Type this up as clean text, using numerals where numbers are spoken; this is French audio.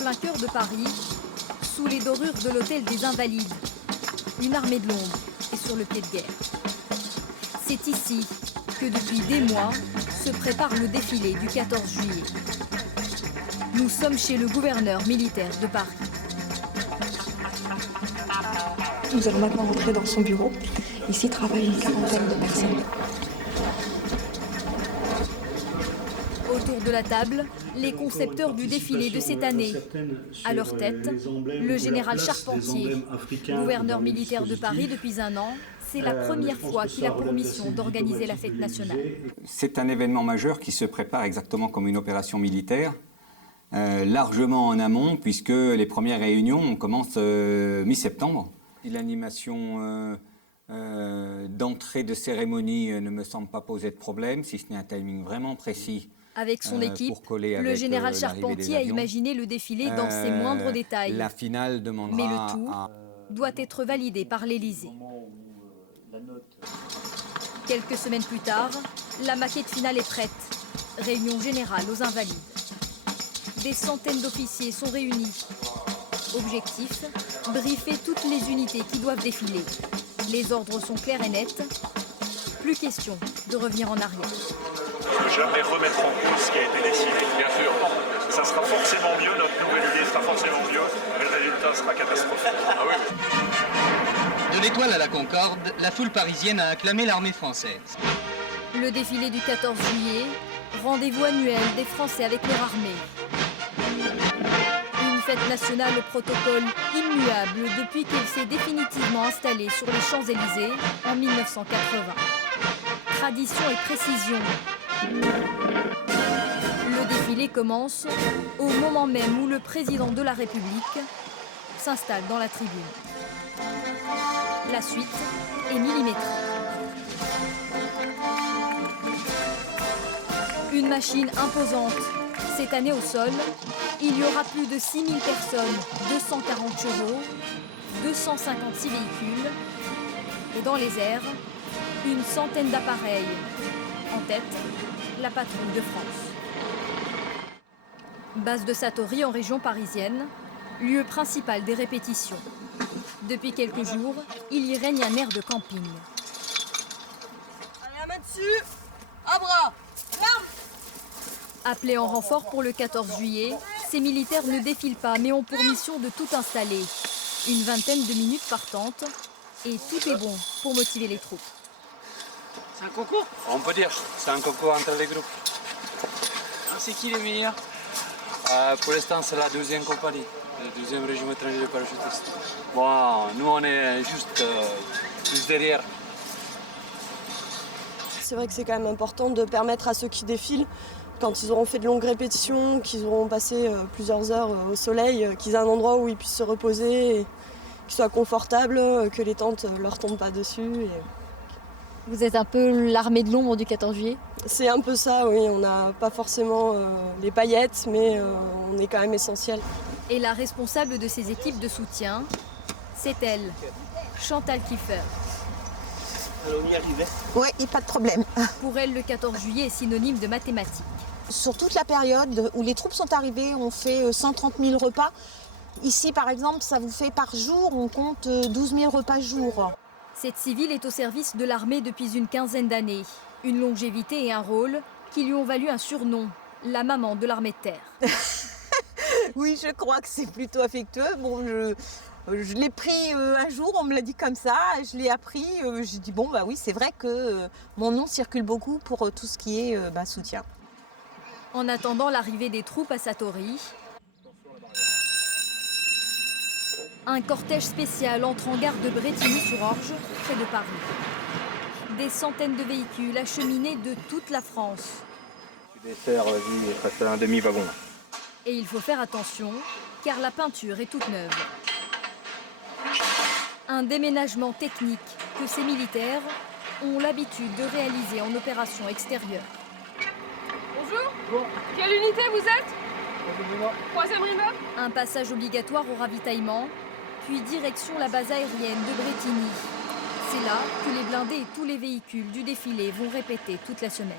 plein cœur de Paris, sous les dorures de l'hôtel des Invalides. Une armée de l'ombre est sur le pied de guerre. C'est ici que depuis des mois se prépare le défilé du 14 juillet. Nous sommes chez le gouverneur militaire de Paris. Nous allons maintenant rentrer dans son bureau. Ici travaillent une quarantaine de personnes. Autour de la table, les concepteurs du défilé de cette année. À leur tête, le général Charpentier, gouverneur militaire de Paris depuis un an. C'est la première fois qu'il a pour mission d'organiser la fête nationale. C'est un événement majeur qui se prépare exactement comme une opération militaire, largement en amont, puisque les premières réunions commencent mi-septembre. L'animation d'entrée de cérémonie ne me semble pas poser de problème, si ce n'est un timing vraiment précis. Avec son équipe, le général Charpentier a imaginé le défilé dans ses moindres détails. La finale demandera. Mais le tout doit être validé par l'Élysée. Quelques semaines plus tard, la maquette finale est prête. Réunion générale aux Invalides. Des centaines d'officiers sont réunis. Objectif, briefer toutes les unités qui doivent défiler. Les ordres sont clairs et nets. Plus question de revenir en arrière. Ne jamais remettre en cause ce qui a été décidé. Bien sûr. Ça sera forcément mieux, notre nouvelle idée sera forcément mieux, mais le résultat sera catastrophique. Ah oui. De l'Étoile à la Concorde, la foule parisienne a acclamé l'armée française. Le défilé du 14 juillet, rendez-vous annuel des Français avec leur armée. Une fête nationale au protocole immuable depuis qu'elle s'est définitivement installée sur les Champs-Élysées en 1980. Tradition et précision. Le défilé commence au moment même où le président de la République s'installe dans la tribune. La suite est millimétrée. Une machine imposante. Cette année au sol, il y aura plus de 6000 personnes, 240 chevaux, 256 véhicules et dans les airs, une centaine d'appareils. En tête, la patrouille de France. Base de Satory en région parisienne, lieu principal des répétitions. Depuis quelques jours, il y règne un air de camping. Allez, la main dessus, à bras, l'arme. Appelés en renfort pour le 14 juillet, ces militaires ne défilent pas mais ont pour mission de tout installer. Une vingtaine de minutes par tente et tout est bon pour motiver les troupes. C'est un concours? On peut dire, c'est un concours entre les groupes. C'est qui les meilleurs? Pour l'instant, c'est la 2e compagnie, le 2e régiment étranger de parachutistes. Bon, nous, on est juste derrière. C'est vrai que c'est quand même important de permettre à ceux qui défilent, quand ils auront fait de longues répétitions, qu'ils auront passé plusieurs heures au soleil, qu'ils aient un endroit où ils puissent se reposer, qu'ils soient confortables, que les tentes ne leur tombent pas dessus. Vous êtes un peu l'armée de l'ombre du 14 juillet? C'est un peu ça, oui. On n'a pas forcément les paillettes, mais on est quand même essentiel. Et la responsable de ces équipes de soutien, c'est elle, Chantal Kiefer. Alors, on y arrivait? Oui, pas de problème. Pour elle, le 14 juillet est synonyme de mathématiques. Sur toute la période où les troupes sont arrivées, on fait 130 000 repas. Ici, par exemple, ça vous fait par jour, on compte 12 000 repas jour. Cette civile est au service de l'armée depuis une quinzaine d'années. Une longévité et un rôle qui lui ont valu un surnom, la maman de l'armée de terre. Oui, je crois que c'est plutôt affectueux. Bon, je l'ai pris un jour, on me l'a dit comme ça, je l'ai appris. J'ai dit bon, bah oui, c'est vrai que mon nom circule beaucoup pour tout ce qui est soutien. En attendant l'arrivée des troupes à Satory, un cortège spécial entre en gare de Brétigny-sur-Orge, près de Paris. Des centaines de véhicules acheminés de toute la France. Tu desserres, vas-y, il reste un demi-wagon. Et il faut faire attention, car la peinture est toute neuve. Un déménagement technique que ces militaires ont l'habitude de réaliser en opération extérieure. Bonjour. Bon. Quelle unité vous êtes? 3e immeuble. Un passage obligatoire au ravitaillement, puis direction la base aérienne de Brétigny. C'est là que les blindés et tous les véhicules du défilé vont répéter toute la semaine.